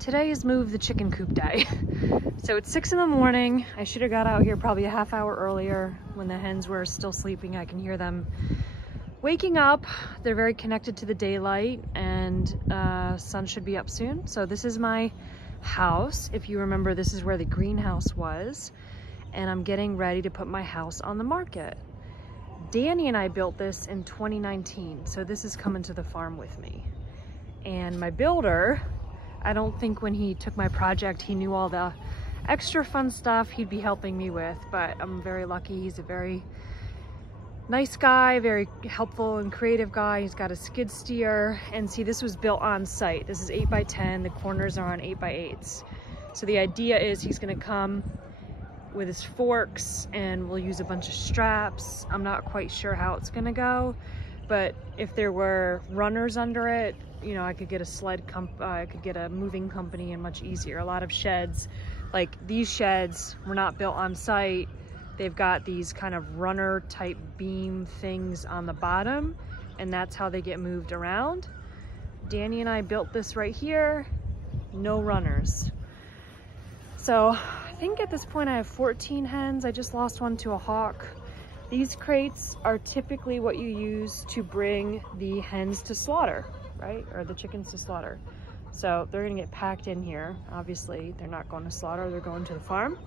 Today is move the chicken coop day. So it's 6 in the morning. I should have got out here probably a half hour earlier when the hens were still sleeping. I can hear them waking up. They're very connected to the daylight, and sun should be up soon. So this is my house. If you remember, this is where the greenhouse was, and I'm getting ready to put my house on the market. Danny and I built this in 2019, so this is coming to the farm with me. And my builder, I don't think when he took my project he knew all the extra fun stuff he'd be helping me with, but I'm very lucky. He's a very nice guy, very helpful and creative guy. He's got a skid steer, and see, this was built on site. This is 8 by 10. The corners are on 8 by 8s. So the idea is he's gonna come with his forks and we'll use a bunch of straps. I'm not quite sure how it's gonna go, but if there were runners under it, you know, I could get a I could get a moving company and much easier. A lot of sheds, like these sheds, were not built on site. They've got these kind of runner type beam things on the bottom, and that's how they get moved around. Danny and I built this right here, no runners. So I think at this point I have 14 hens. I just lost one to a hawk. These crates are typically what you use to bring the hens to slaughter, right? Or the chickens to slaughter. So they're gonna get packed in here. Obviously, they're not going to slaughter, they're going to the farm.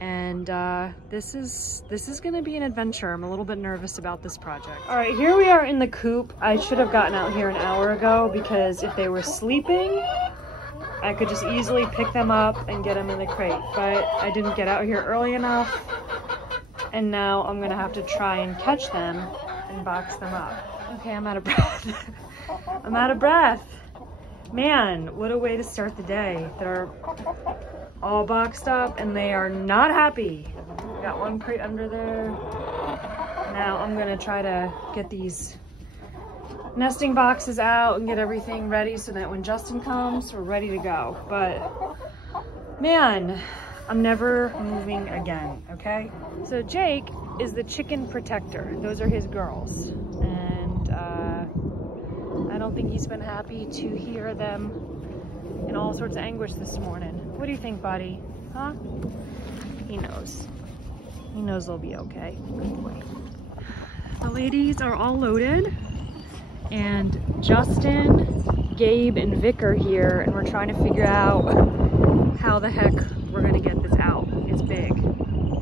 And this is gonna be an adventure. I'm a little bit nervous about this project. All right, here we are in the coop. I should have gotten out here an hour ago, because if they were sleeping, I could just easily pick them up and get them in the crate, but I didn't get out here early enough, and now I'm gonna have to try and catch them and box them up. Okay, I'm out of breath. I'm out of breath. Man, what a way to start the day. They're all boxed up and they are not happy. Got one crate under there. Now I'm gonna try to get these nesting boxes out and get everything ready so that when Justin comes, we're ready to go. But man, I'm never moving again, okay? So Jake is the chicken protector. Those are his girls. And I don't think he's been happy to hear them in all sorts of anguish this morning. What do you think, buddy? Huh? He knows. He knows they'll be okay. Good boy. The ladies are all loaded, and Justin, Gabe, and Vic are here, and we're trying to figure out how the heck we're gonna get this out. It's big.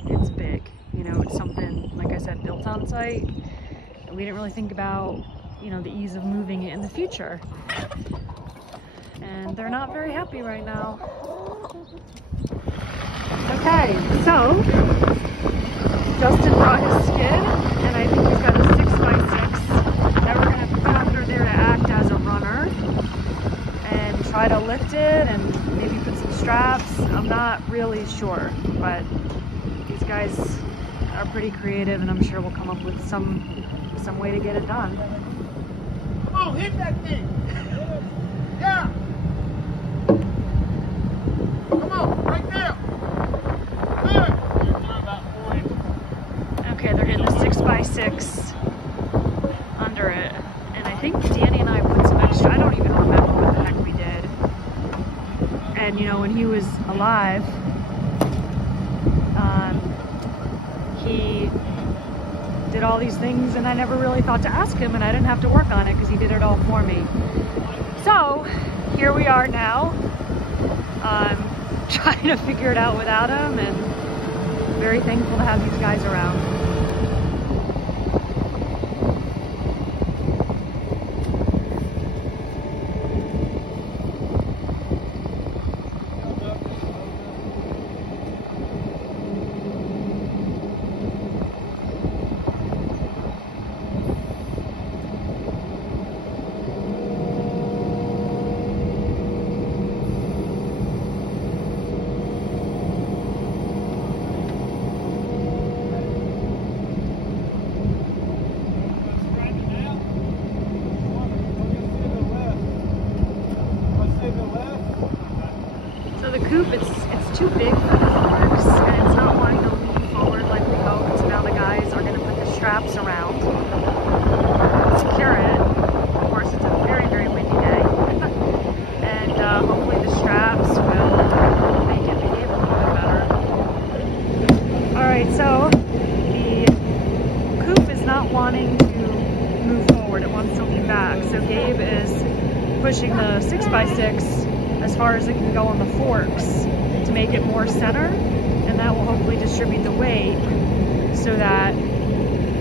It's big. You know, it's something, like I said, built on site, and we didn't really think about, you know, the ease of moving it in the future. And they're not very happy right now. Okay, so Justin brought his skid, and I think he's got a 6x6 that we're gonna put under there to act as a runner and try to lift it and maybe put some straps. I'm not really sure, but these guys are pretty creative, and I'm sure we'll come up with some way to get it done. Come on, hit that thing! Yeah! Come on, right there! Good! Okay, they're getting a 6x6 under it, and I think Danny and I put some extra, I don't even remember what the heck we did. And you know, when he was alive, he did all these things, and I never really thought to ask him, and I didn't have to work on it because he did it all for me. So here we are now, trying to figure it out without him, and very thankful to have these guys around. Coop, it's too big for the forks, and it's not wanting to lean forward like we hoped. So now the guys are going to put the straps around, secure it. Of course, it's a very, very windy day, and hopefully the straps pushing the 6x6 as far as it can go on the forks to make it more center, and that will hopefully distribute the weight so that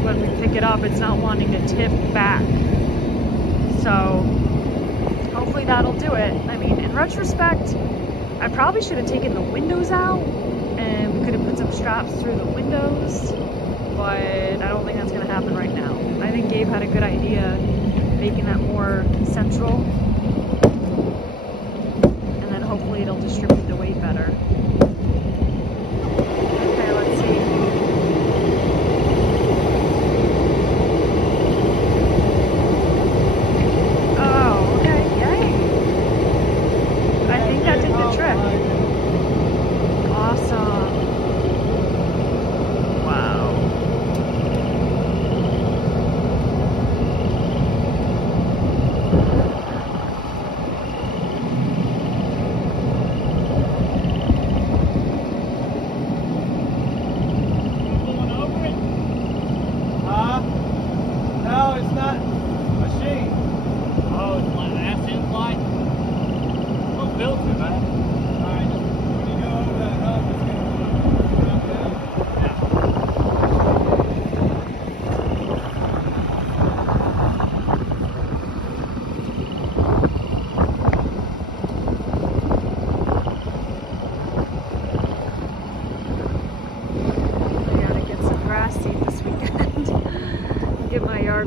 when we pick it up, it's not wanting to tip back. So hopefully that'll do it. I mean, in retrospect, I probably should have taken the windows out and we could have put some straps through the windows, but I don't think that's gonna happen right now. I think Gabe had a good idea making that more central, and then hopefully it'll distribute the weight better. Okay, let's see. Oh, okay, yay. I think that did the trick. Awesome. Wow.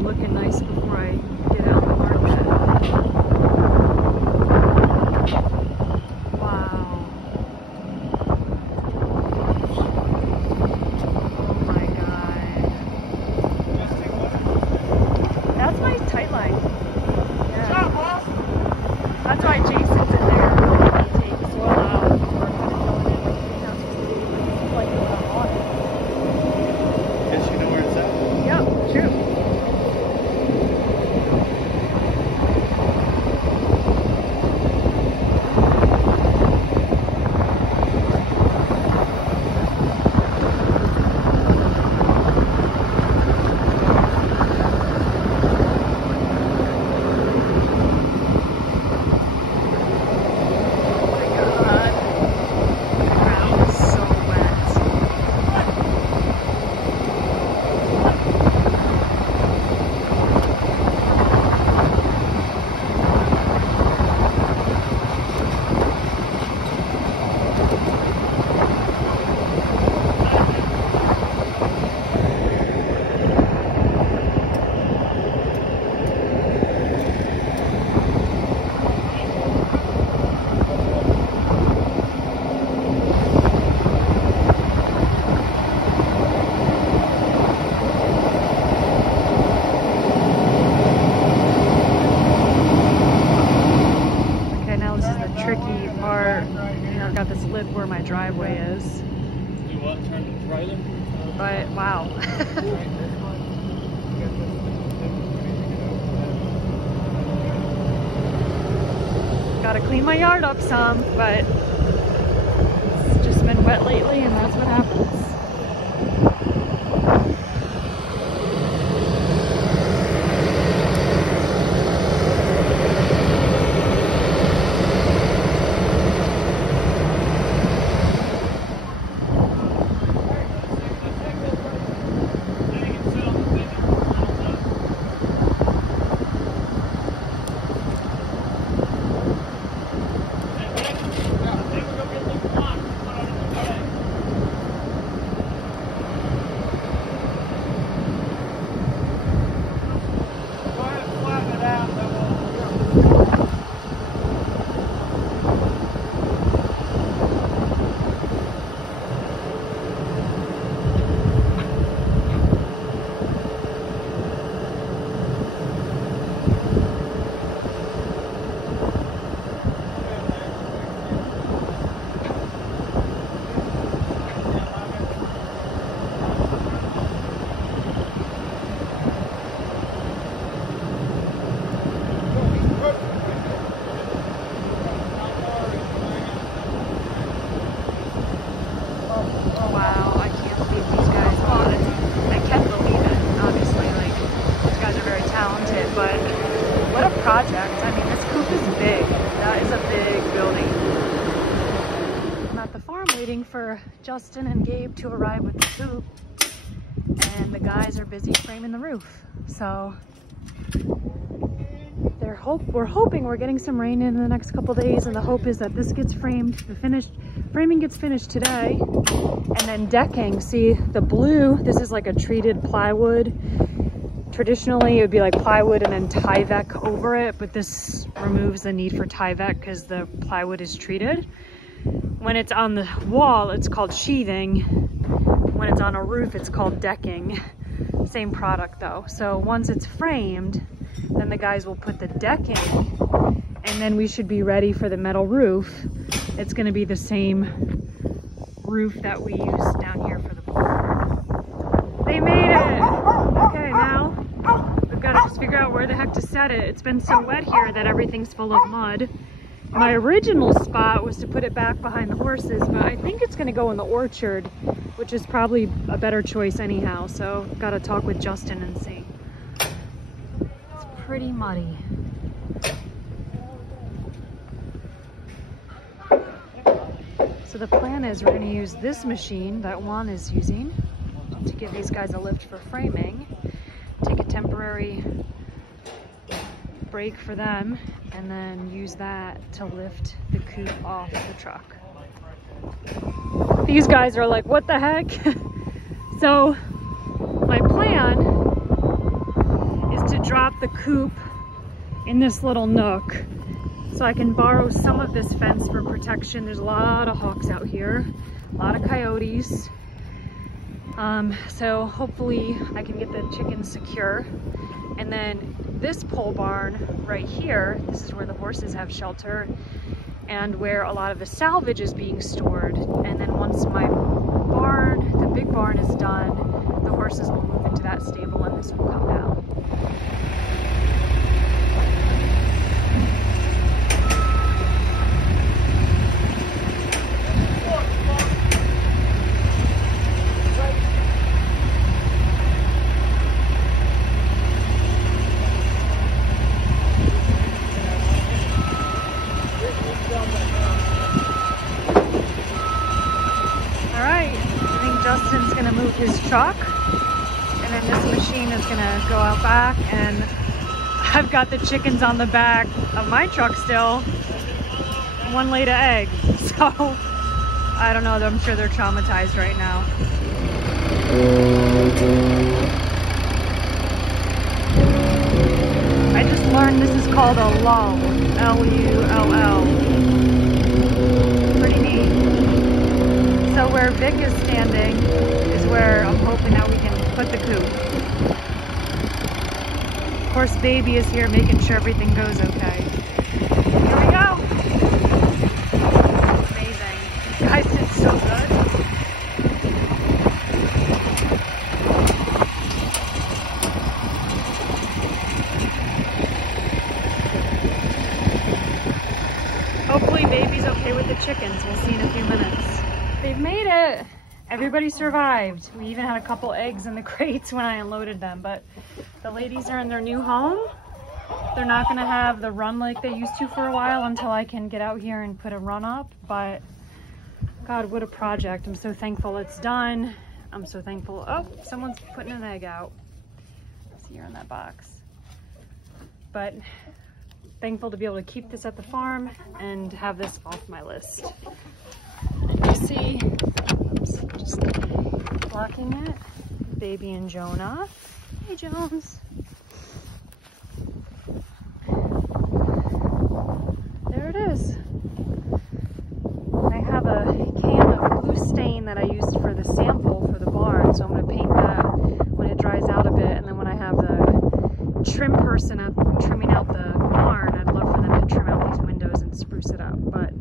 Looking nice before I get out the market. Wow. Oh my god. That's my tight line. Yeah. That's why Jason's in there. He takes soil out before kind of filling in like greenhouses. Like on water. Guess you know where it's at? Yep, true. Got this lip where my driveway is. Do what? Turn the trailer? But wow. Gotta clean my yard up some, but it's just been wet lately and that's what happens. Waiting for Justin and Gabe to arrive with the coop, and the guys are busy framing the roof. So we're hoping we're getting some rain in the next couple days, and the hope is that this gets framed, framing gets finished today, and then decking. See the blue, this is like a treated plywood. Traditionally it would be like plywood and then Tyvek over it, but this removes the need for Tyvek because the plywood is treated. When it's on the wall, it's called sheathing. When it's on a roof, it's called decking. Same product though. So once it's framed, then the guys will put the decking, and then we should be ready for the metal roof. It's gonna be the same roof that we use down here for the pool. They made it! Okay, now we've gotta just figure out where the heck to set it. It's been so wet here that everything's full of mud. My original spot was to put it back behind the horses, but I think it's gonna go in the orchard, which is probably a better choice anyhow. So gotta talk with Justin and see. It's pretty muddy. So the plan is we're gonna use this machine that Juan is using to give these guys a lift for framing, take a temporary break for them, and then use that to lift the coop off the truck. These guys are like, what the heck? So my plan is to drop the coop in this little nook so I can borrow some of this fence for protection. There's a lot of hawks out here, a lot of coyotes. So hopefully I can get the chickens secure. And then this pole barn right here, this is where the horses have shelter and where a lot of the salvage is being stored. And then once my barn, the big barn, is done, the horses will move into that stable and this will come down. Justin's gonna move his truck, and then this machine is gonna go out back, and I've got the chickens on the back of my truck still. One laid an egg, so I don't know, I'm sure they're traumatized right now. I just learned this is called a lull, L-U-L-L. Pretty neat. So where Vic is standing is where I'm hoping that we can put the coop. Of course, Baby is here making sure everything goes okay. Here we go. Amazing. You guys did so good. Hopefully Baby's okay with the chickens. We'll see in a few minutes. They've made it. Everybody survived. We even had a couple eggs in the crates when I unloaded them, but the ladies are in their new home. They're not gonna have the run like they used to for a while until I can get out here and put a run up, but God, what a project. I'm so thankful it's done. I'm so thankful. Oh, someone's putting an egg out. See her in that box. But thankful to be able to keep this at the farm and have this off my list. You see, oops, just blocking it, Baby and Jonah. Hey, Jones. There it is. I have a can of glue stain that I used for the sample for the barn, so I'm going to paint that when it dries out a bit, and then when I have the trim person up trimming out the barn, I'd love for them to trim out these windows and spruce it up. But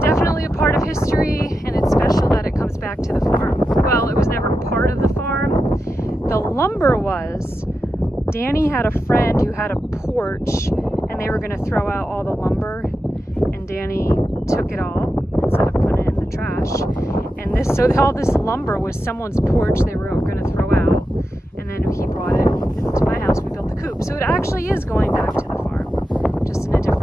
definitely a part of history, and it's special that it comes back to the farm. Well, it was never part of the farm. The lumber was. Danny had a friend who had a porch, and they were going to throw out all the lumber, and Danny took it all instead of putting it in the trash. And so all this lumber was someone's porch they were going to throw out, and then he brought it to my house. We built the coop, so it actually is going back to the farm, just in a different